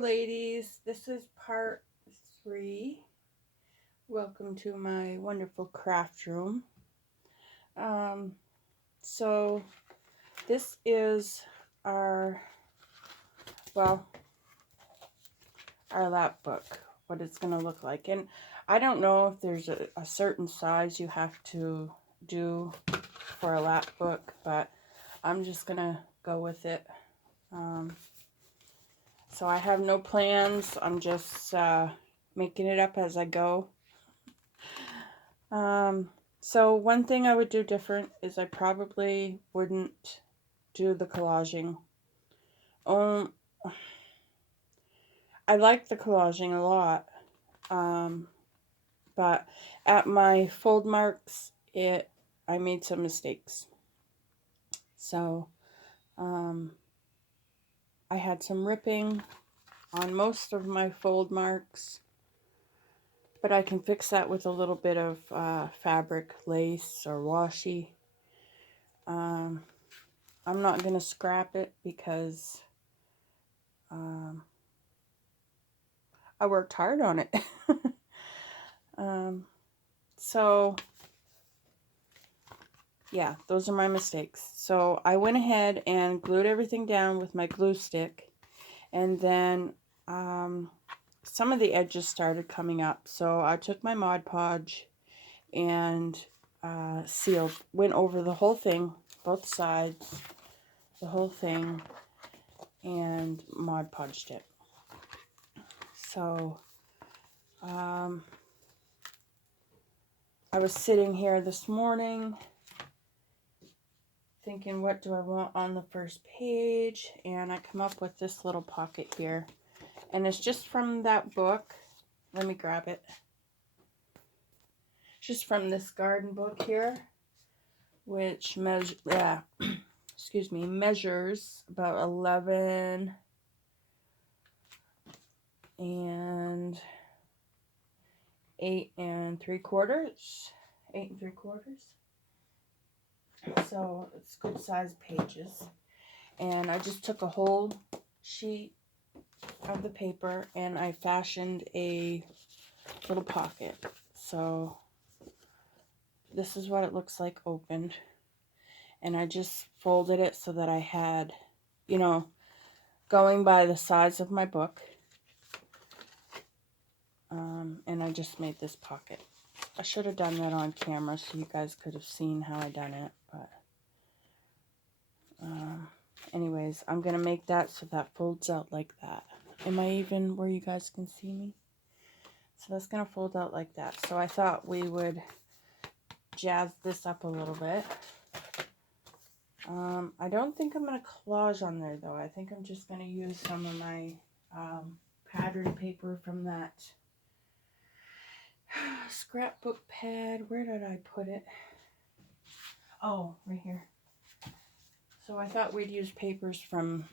ladies. This is part 3. Welcome to my wonderful craft room. Um, so this is our, well, our lap book, what it's going to look like. And I don't know if there's a certain size you have to do for a lap book, but I'm just going to go with it. So I have no plans. I'm just making it up as I go. So one thing I would do different is I probably wouldn't do the collaging. I like the collaging a lot, but at my fold marks, I made some mistakes. So I had some ripping on most of my fold marks, but I can fix that with a little bit of fabric, lace, or washi. I'm not going to scrap it because I worked hard on it. So yeah, those are my mistakes. So I went ahead and glued everything down with my glue stick, and then some of the edges started coming up. So I took my Mod Podge and went over the whole thing, both sides, the whole thing, and Mod Podged it. So I was sitting here this morning thinking, what do I want on the first page? And I come up with this little pocket here. And it's just from that book. Let me grab it. Just from this garden book here, which measures about 11 and 8 3/4. 8 3/4. So it's good size pages. And I just took a whole sheet of the paper and I fashioned a little pocket. So this is what it looks like opened. And I just folded it so that I had, going by the size of my book. And I just made this pocket. I should have done that on camera so you guys could have seen how I done it. But anyways, I'm going to make that so that folds out like that. Am I even where you guys can see me? So that's going to fold out like that. So I thought we would jazz this up a little bit. I don't think I'm going to collage on there though. I think I'm just going to use some of my pattern paper from that scrapbook pad. Where did I put it? Oh, right here. So I thought we'd use papers from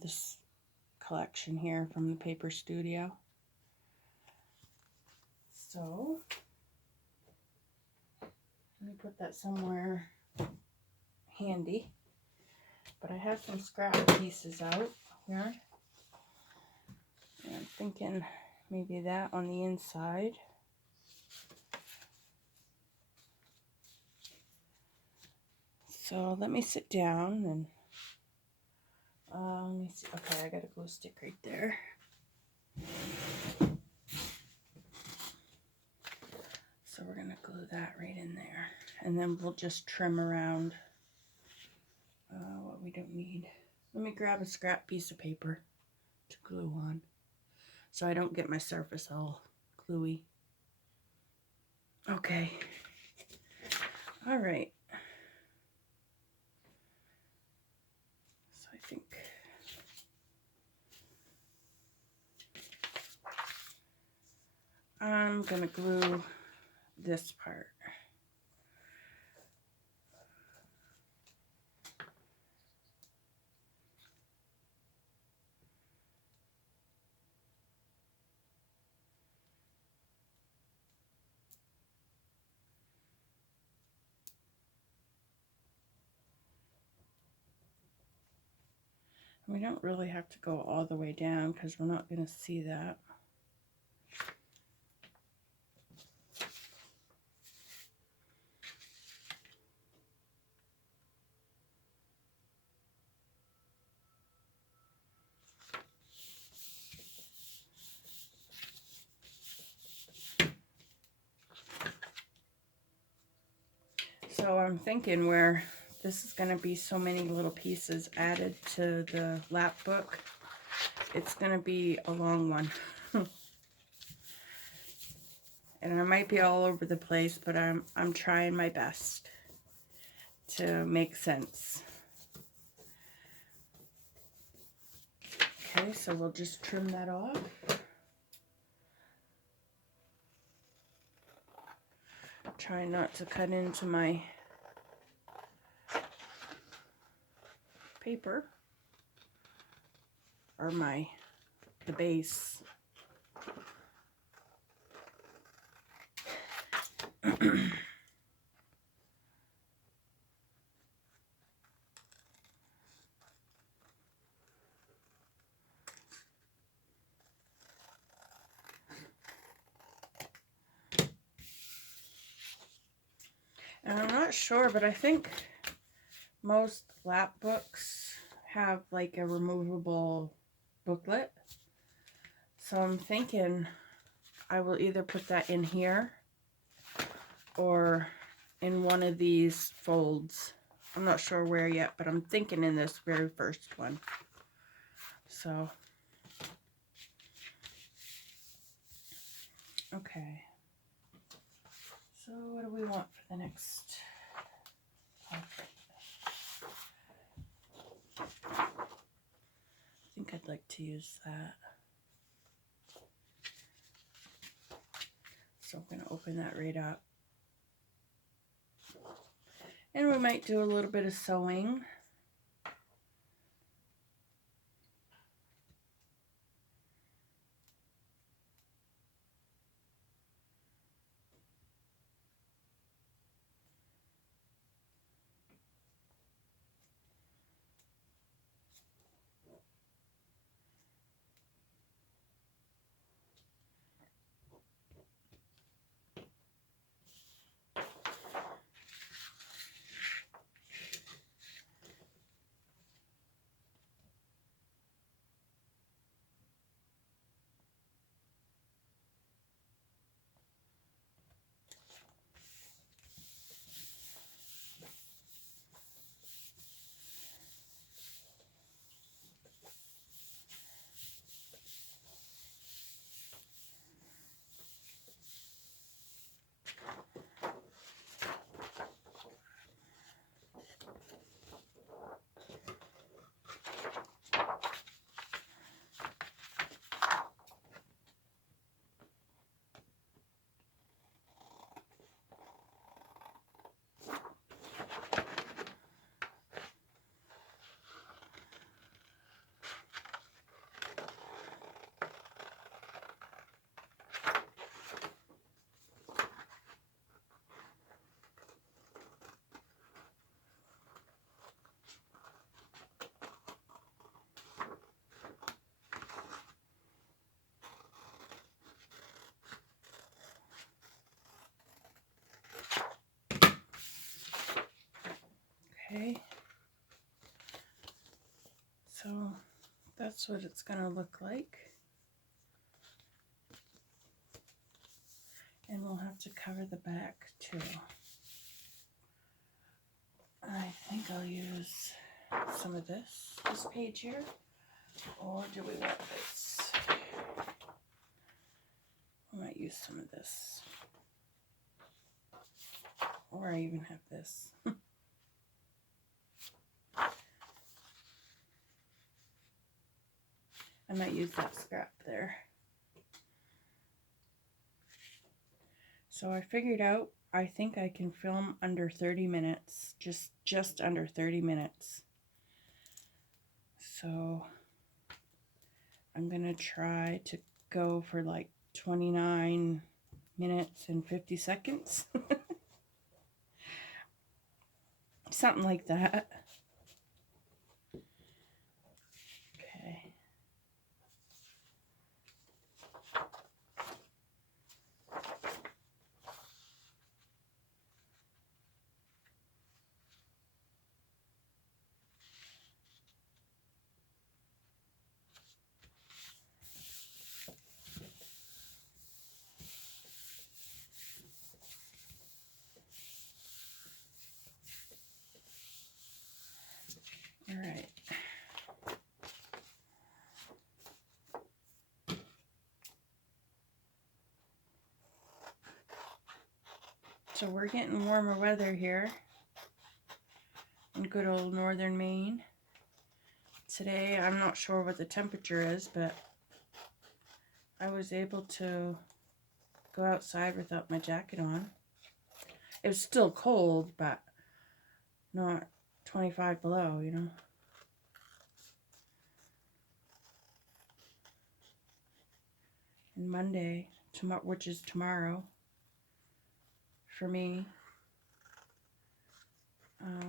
this collection here from the Paper Studio. So let me put that somewhere handy. But I have some scrap pieces out here. And I'm thinking maybe that on the inside. So let me sit down and let me see. Okay, I got a glue stick right there. So we're gonna glue that right in there, and then we'll just trim around what we don't need. Let me grab a scrap piece of paper to glue on, so I don't get my surface all gluey. Okay. All right. So I think I'm gonna glue this part. We don't really have to go all the way down because we're not going to see that. So I'm thinking where this is going to be so many little pieces added to the lap book, it's going to be a long one. And I might be all over the place, but I'm trying my best to make sense. Okay, so we'll just trim that off. Try not to cut into my paper or the base. And I'm not sure, but I think most lap books have like a removable booklet. So I'm thinking I will either put that in here or in one of these folds. I'm not sure where yet, but I'm thinking in this very first one. So, okay. So what do we want for the next outfit? I think I'd like to use that. So I'm going to open that right up. And we might do a little bit of sewing. Okay. So that's what it's going to look like. And we'll have to cover the back too. I think I'll use some of this page here. Or do we want this? I might use some of this. Or I even have this. I might use that scrap there. So I figured out, I think I can film under 30 minutes, just under 30 minutes. So I'm gonna try to go for like 29 minutes and 50 seconds. Something like that. So we're getting warmer weather here in good old northern Maine. Today, I'm not sure what the temperature is, but I was able to go outside without my jacket on. It was still cold, but not 25 below, you know. And Monday, which is tomorrow, for me,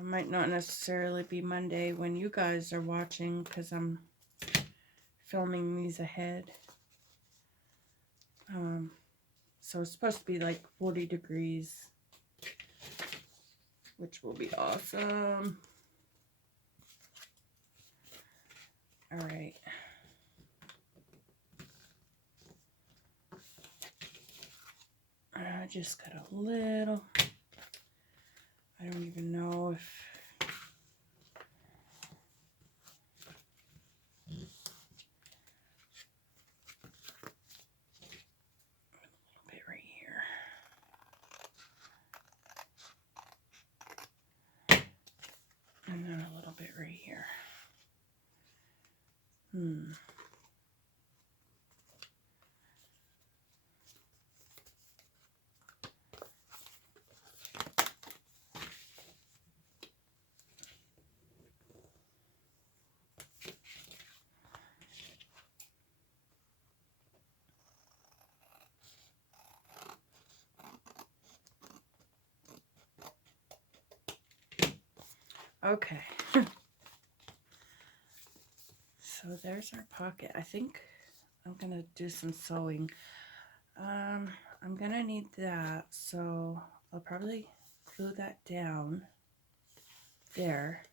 might not necessarily be Monday when you guys are watching, because I'm filming these ahead. So it's supposed to be like 40 degrees, which will be awesome. All right. I just got a little, I don't even know if, a little bit right here. And then a little bit right here. Okay. So there's our pocket. I think I'm going to do some sewing. I'm going to need that, so I'll probably glue that down there,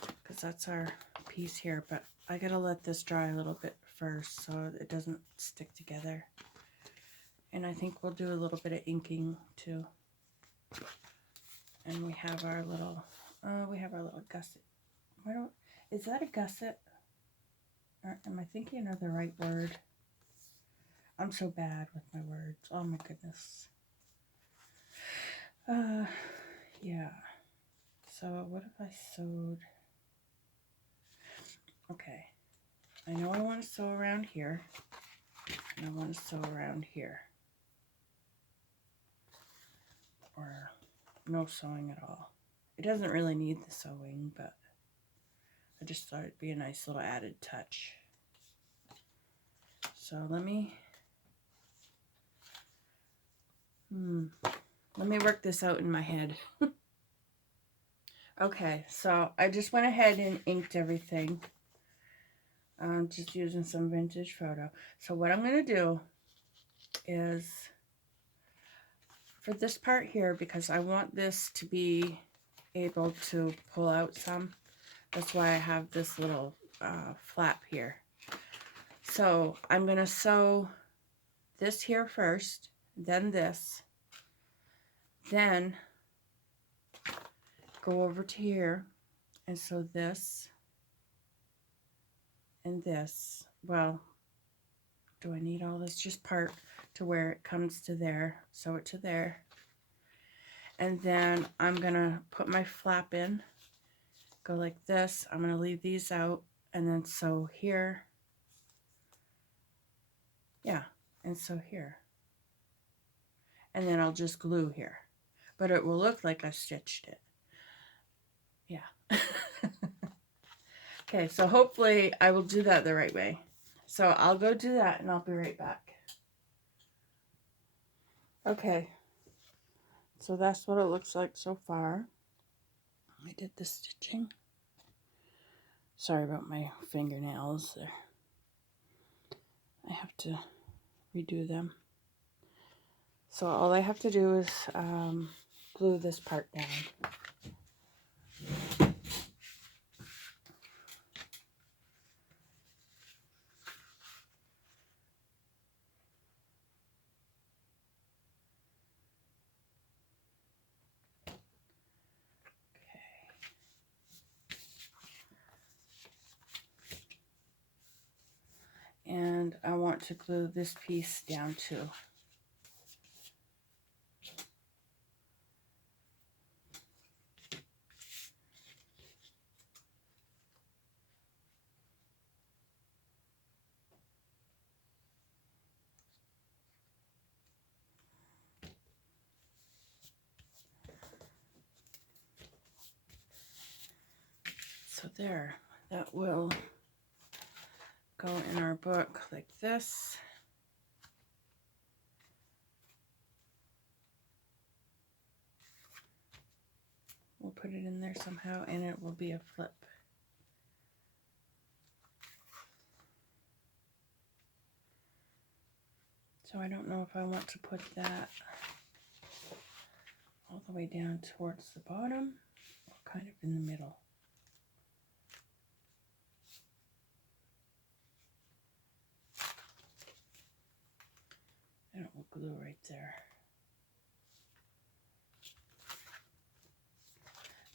because that's our piece here, but I got to let this dry a little bit first so it doesn't stick together. And I think we'll do a little bit of inking too. And we have our little gusset. Is that a gusset? Or am I thinking of the right word? I'm so bad with my words. Oh my goodness. Yeah. So what if I sewed? Okay. I know I want to sew around here. And I want to sew around here. Or no sewing at all. It doesn't really need the sewing, but I just thought it'd be a nice little added touch. So let me work this out in my head. Okay, so I just went ahead and inked everything. I'm just using some vintage photo. So what I'm going to do is, for this part here, because I want this to be able to pull out some, that's why I have this little flap here. So I'm going to sew this here first, then this, then go over to here and sew this and this. Well, do I need all this? Just part to where it comes to there. Sew it to there. And then I'm going to put my flap in. Go like this. I'm going to leave these out and then sew here. Yeah, and sew here. And then I'll just glue here. But it will look like I stitched it. Yeah. Okay, so hopefully I will do that the right way. So I'll go do that and I'll be right back. Okay, so that's what it looks like so far. I did the stitching. Sorry about my fingernails there. I have to redo them. So all I have to do is glue this part down. And I want to glue this piece down too. there, that will go in our book like this. We'll put it in there somehow, and it will be a flip. So I don't know if I want to put that all the way down towards the bottom or kind of in the middle. And it will glue right there.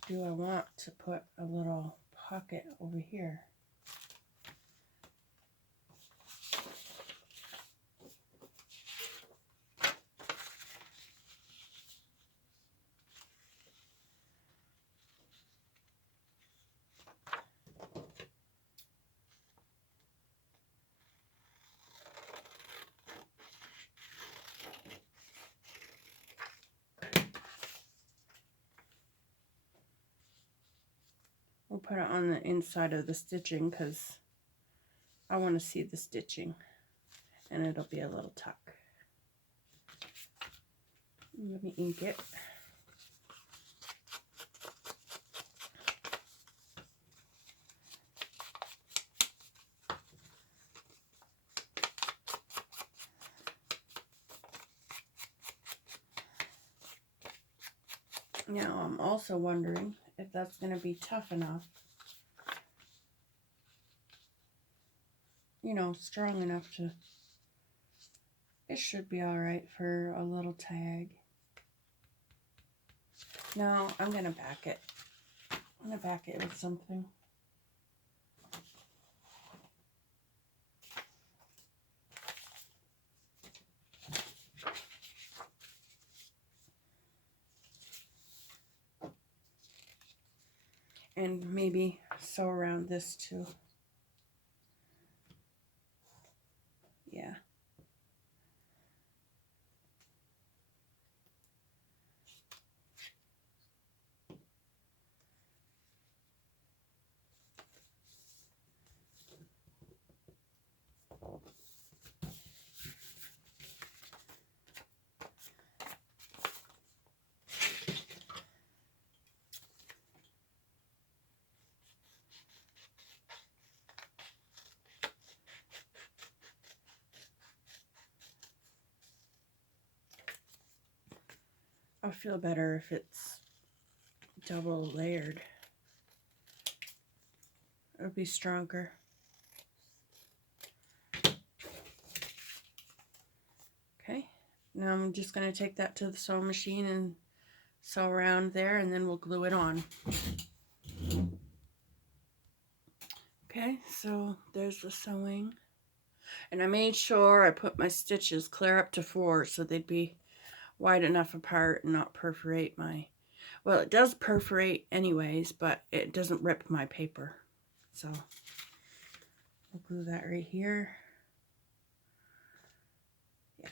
Do I want to put a little pocket over here? We'll put it on the inside of the stitching because I want to see the stitching, and it'll be a little tuck. Let me ink it. Now I'm also wondering if that's going to be tough enough, you know, strong enough to, it should be all right for a little tag. No, I'm going to back it. I'm going to back it with something. And maybe sew around this too. Yeah. I feel better if it's double layered. It'll be stronger. Okay, now I'm just going to take that to the sewing machine and sew around there, and then we'll glue it on. Okay, so there's the sewing. And I made sure I put my stitches clear up to 4 so they'd be wide enough apart and not perforate my, well, it does perforate anyways, but it doesn't rip my paper. So we'll glue that right here. Yeah.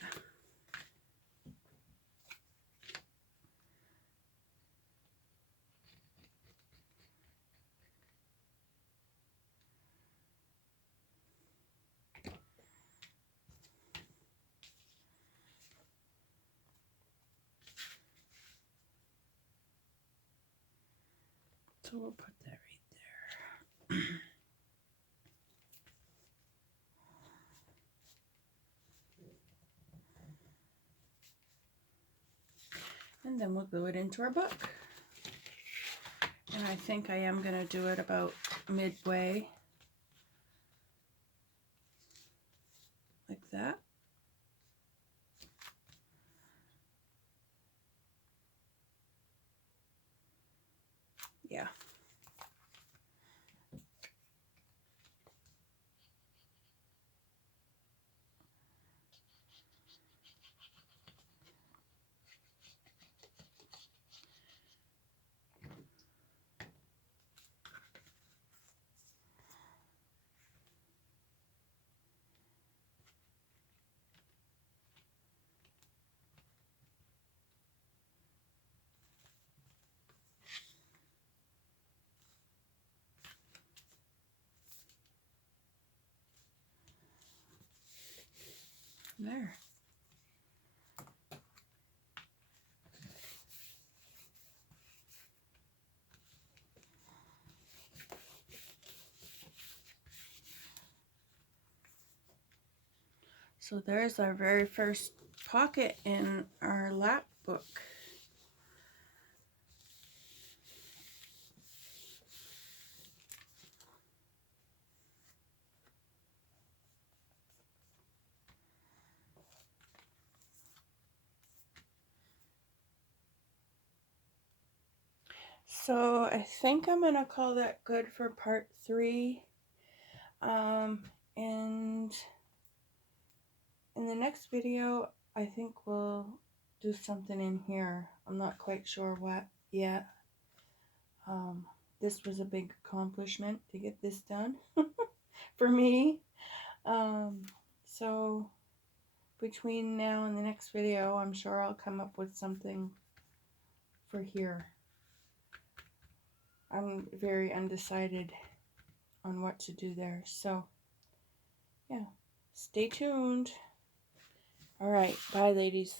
So we'll put that right there. And then we'll glue it into our book. And I think I am going to do it about midway. Like that. Yeah. There. So there's our very first pocket in our lap book. So I think I'm gonna call that good for part 3. And in the next video, I think we'll do something in here. I'm not quite sure what yet. This was a big accomplishment to get this done for me. So between now and the next video, I'm sure I'll come up with something for here. I'm very undecided on what to do there. So, yeah, stay tuned. All right, bye, ladies.